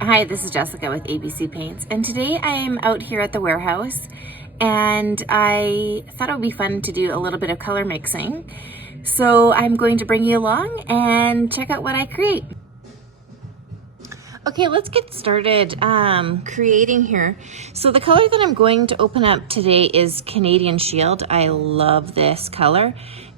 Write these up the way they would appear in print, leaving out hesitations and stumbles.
Hi, this is Jessica with APC Paints, and today I'm out here at the warehouse and I thought it would be fun to do a little bit of color mixing. So I'm going to bring you along and check out what I create. Okay, let's get started creating here. So the color that I'm going to open up today is Canadian Shield. I love this color.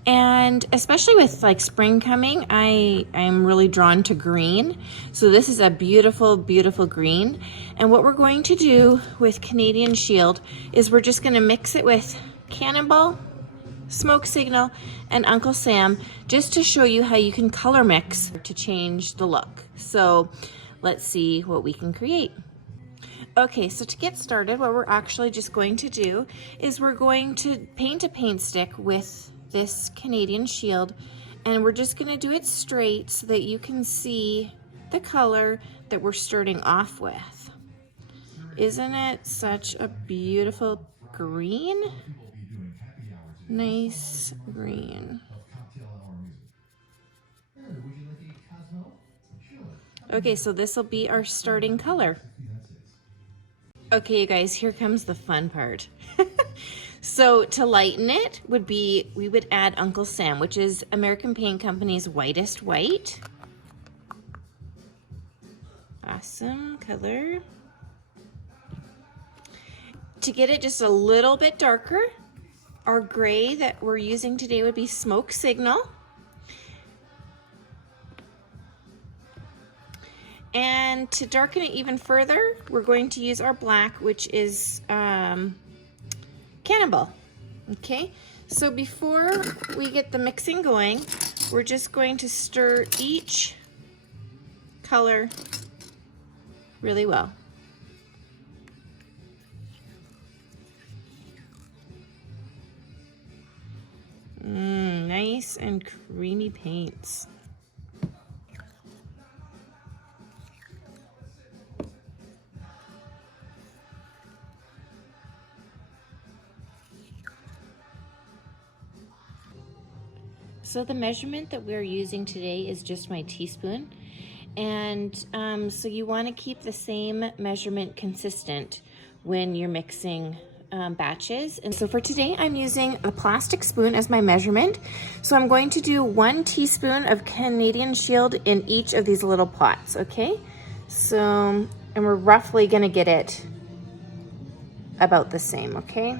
And especially with like spring coming, I'm really drawn to green. So this is a beautiful, beautiful green. And what we're going to do with Canadian Shield is we're just gonna mix it with Cannonball, Smoke Signal, and Uncle Sam, just to show you how you can color mix to change the look. So let's see what we can create. Okay, so to get started, what we're actually just going to do is we're going to paint a paint stick with this Canadian Shield, and we're just going to do it straight so that you can see the color that we're starting off with. Isn't it such a beautiful green? Nice green. Okay, so this will be our starting color. Okay, you guys, here comes the fun part. So to lighten it we would add Uncle Sam, which is American Paint Company's Whitest White. Awesome color. To get it just a little bit darker, our gray that we're using today would be Smoke Signal. And to darken it even further, we're going to use our black, which is Cannonball. Okay, so before we get the mixing going, we're just going to stir each color really well. Nice and creamy paints. So the measurement that we're using today is just my teaspoon. And so you want to keep the same measurement consistent when you're mixing batches. And so for today, I'm using a plastic spoon as my measurement. So I'm going to do 1 teaspoon of Canadian Shield in each of these little pots, okay? So, and we're roughly gonna get it about the same, okay?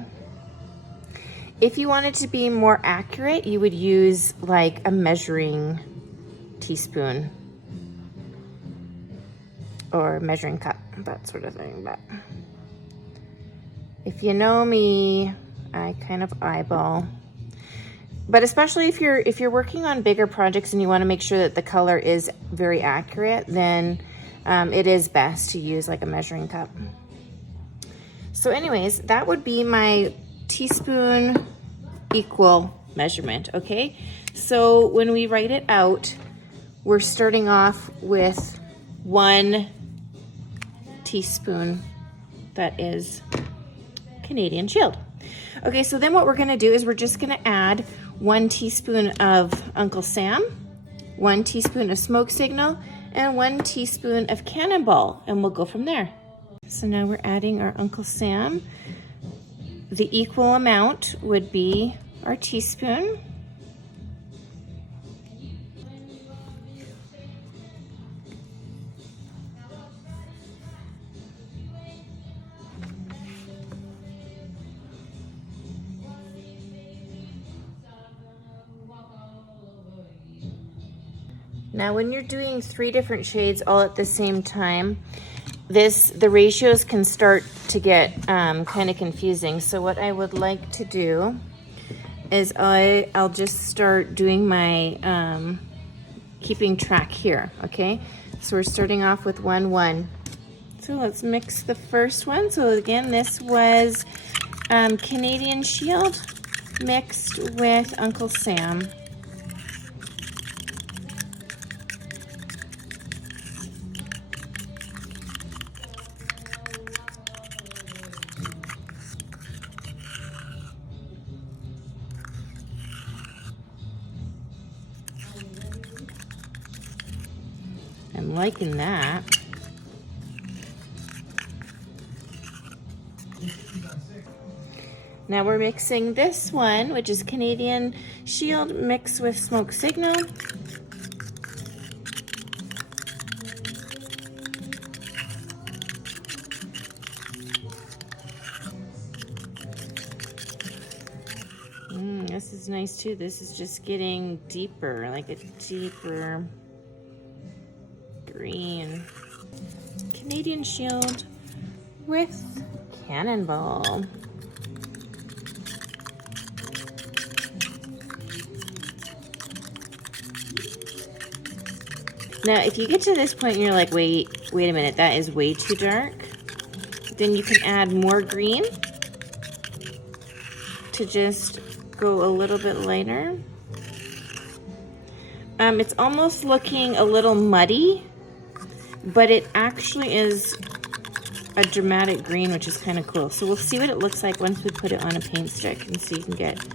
If you wanted to be more accurate, you would use like a measuring teaspoon or measuring cup, that sort of thing. But if you know me, I kind of eyeball. But especially if you're working on bigger projects and you want to make sure that the color is very accurate, then it is best to use like a measuring cup. So anyways, that would be my teaspoon equal measurement, okay? So when we write it out, we're starting off with 1 teaspoon that is Canadian Shield. Okay, so then what we're gonna do is we're just gonna add 1 teaspoon of Uncle Sam, 1 teaspoon of Smoke Signal, and 1 teaspoon of Cannonball, and we'll go from there. So now we're adding our Uncle Sam. The equal amount would be our teaspoon. Now when you're doing 3 different shades all at the same time, the ratios can start to get kind of confusing. So what I would like to do is I'll just start doing my keeping track here, okay? So we're starting off with 1, 1. So let's mix the first one. So again, this was Canadian Shield mixed with Uncle Sam. I'm liking that. Now we're mixing this one, which is Canadian Shield mixed with Smoke Signal. This is nice too. This is just getting deeper, like a deeper green. Canadian Shield with Cannonball. Now, if you get to this point and you're like, wait a minute, that is way too dark, then you can add more green to just go a little bit lighter. It's almost looking a little muddy, but it actually is a dramatic green, which is kind of cool. So we'll see what it looks like once we put it on a paint stick and see if you can get.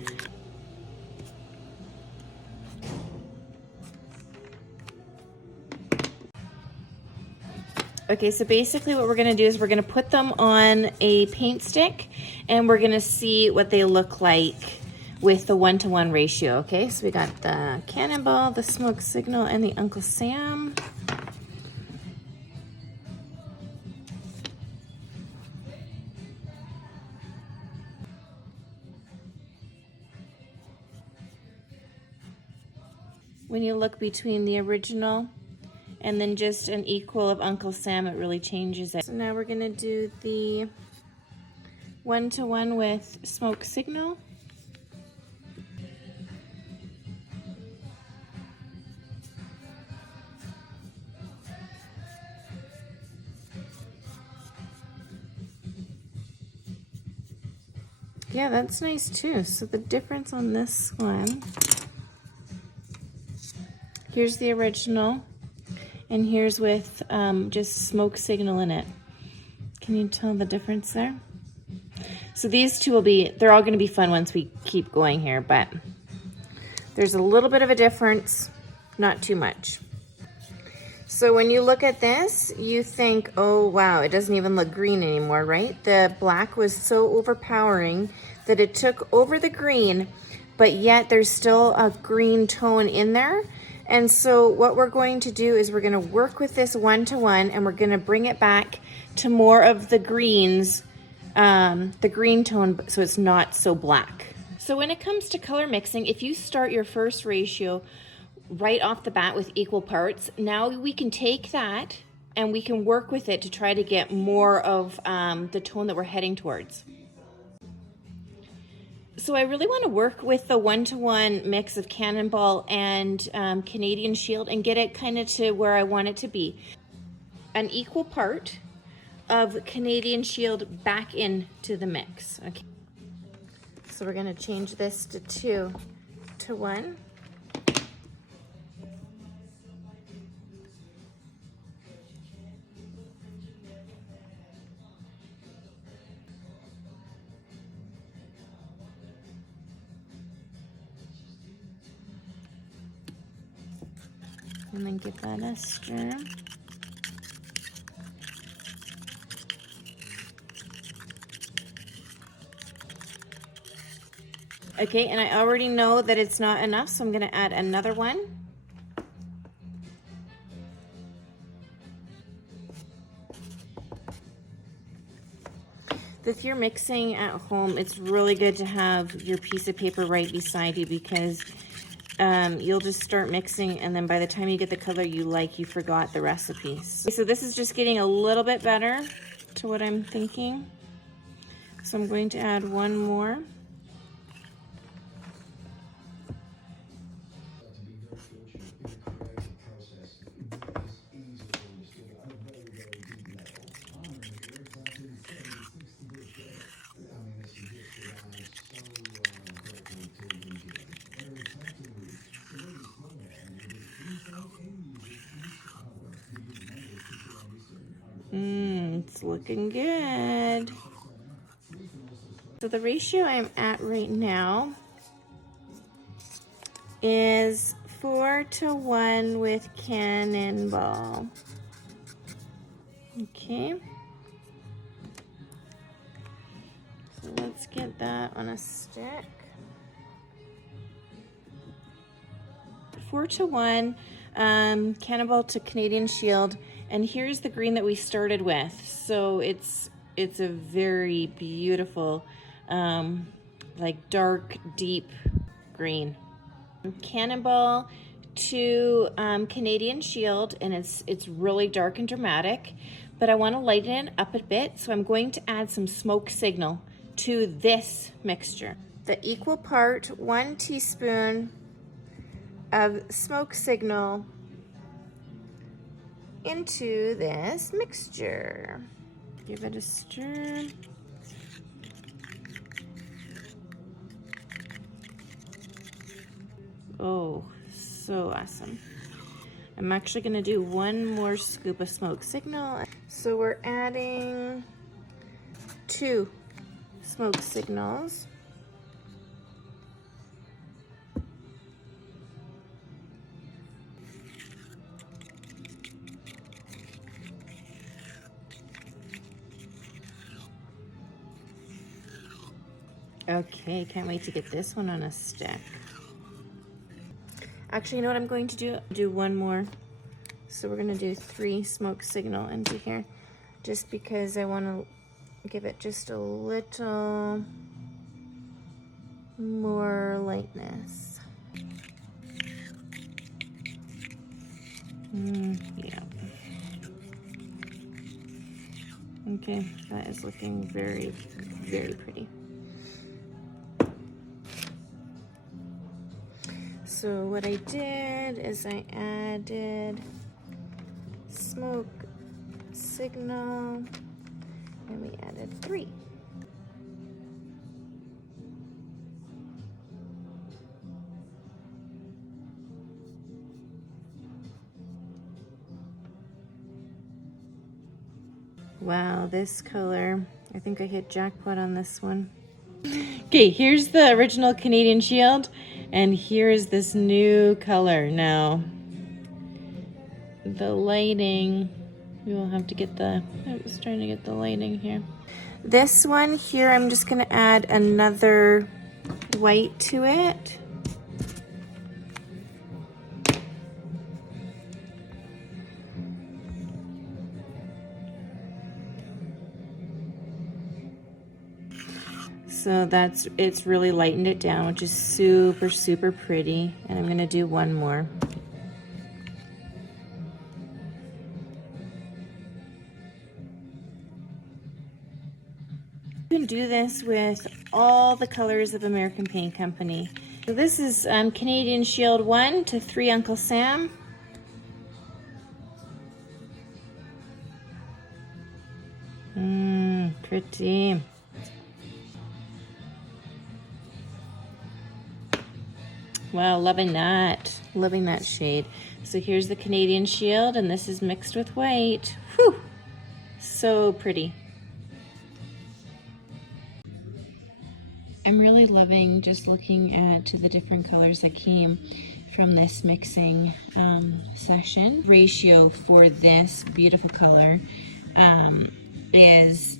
Okay, so basically what we're gonna do is we're gonna put them on a paint stick and we're gonna see what they look like with the 1-to-1 ratio, okay? So we got the Cannonball, the Smoke Signal, and the Uncle Sam. When you look between the original and then just an equal of Uncle Sam, it really changes it. So now we're gonna do the 1-to-1 with Smoke Signal. Yeah, that's nice too. So the difference on this one, here's the original, and here's with just Smoke Signal in it. Can you tell the difference there? So these two will be, they're all gonna be fun once we keep going here, but there's a little bit of a difference, not too much. So when you look at this, you think, oh wow, it doesn't even look green anymore, right? The black was so overpowering that it took over the green, but yet there's still a green tone in there. And so what we're going to do is we're gonna work with this 1-to-1 and we're gonna bring it back to more of the greens, the green tone, so it's not so black. So when it comes to color mixing, if you start your first ratio right off the bat with equal parts, now we can take that and we can work with it to try to get more of the tone that we're heading towards. So I really want to work with the 1-to-1 mix of Cannonball and Canadian Shield and get it kind of to where I want it to be. An equal part of Canadian Shield back into the mix. Okay. So we're going to change this to 2-to-1. And then give that a stir. Okay, and I already know that it's not enough, so I'm gonna add another one. If you're mixing at home, it's really good to have your piece of paper right beside you because you'll just start mixing and then by the time you get the color you like, you forgot the recipes. So this is just getting a little bit better to what I'm thinking. So I'm going to add one more. It's looking good. So the ratio I'm at right now is 4-to-1 with Cannonball. Okay. let's get that on a stick. 4-to-1, Cannonball to Canadian Shield, and here's the green that we started with. So it's a very beautiful, like dark, deep green. Cannonball to Canadian Shield, and it's really dark and dramatic, but I want to lighten it up a bit, so I'm going to add some smoke signal to this mixture. The equal part 1 teaspoon of smoke signal into this mixture. Give it a stir. Oh, so awesome. I'm actually gonna do 1 more scoop of smoke signal. So we're adding 2 smoke signals. Okay, can't wait to get this one on a stick. Actually, you know what I'm going to do? Do 1 more. So we're gonna do 3 smoke signal into here, just because I want to give it just a little more lightness. Yeah. Okay, that is looking very, very pretty. So what I did is I added smoke signal, and we added 3. Wow, this color, I think I hit jackpot on this one. Okay, here's the original Canadian Shield, and here's this new color. Now, the lighting, we will have to get I was trying to get the lighting here. This one here, I'm just gonna add another white to it. So it's really lightened it down, which is super, super pretty. And I'm gonna do 1 more. You can do this with all the colors of American Paint Company. So this is Canadian Shield 1 to 3 Uncle Sam. Pretty. Wow, loving that shade. So here's the Canadian Shield, and this is mixed with white. Whew, so pretty. I'm really loving just looking at the different colors that came from this mixing session. Ratio for this beautiful color is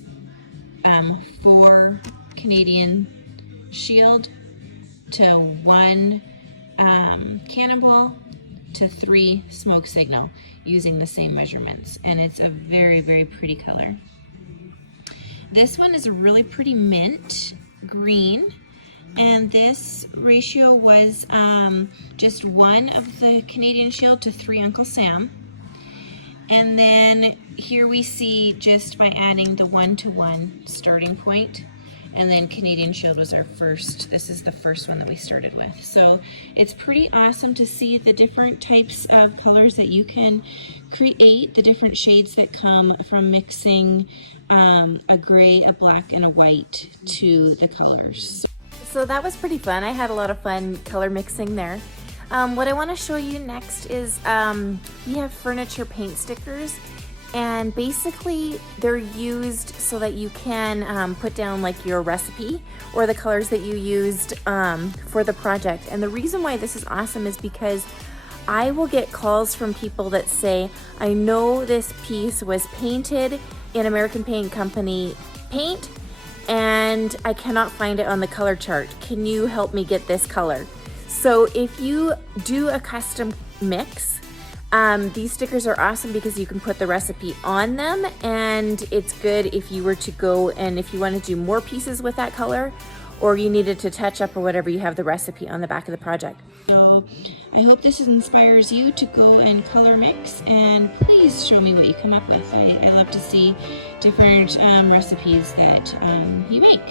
4 Canadian Shield to 1 Cannonball to 3 smoke signal, using the same measurements, and it's a very, very pretty color. This one is a really pretty mint green, and this ratio was just 1 of the Canadian Shield to 3 Uncle Sam. And then here we see, just by adding the 1-to-1 starting point, and then Canadian Shield was our first. This is the first one that we started with. So it's pretty awesome to see the different types of colors that you can create, the different shades that come from mixing a gray, a black, and a white to the colors. So that was pretty fun. I had a lot of fun color mixing there. What I want to show you next is we have furniture paint stickers. And basically they're used so that you can put down like your recipe or the colors that you used for the project. And the reason why this is awesome is because I will get calls from people that say, I know this piece was painted in American Paint Company paint, and I cannot find it on the color chart. Can you help me get this color? So if you do a custom mix, these stickers are awesome because you can put the recipe on them, and it's good if you were to go and if you want to do more pieces with that color, or you needed to touch up or whatever, you have the recipe on the back of the project. So I hope this inspires you to go and color mix, and please show me what you come up with. I love to see different recipes that you make.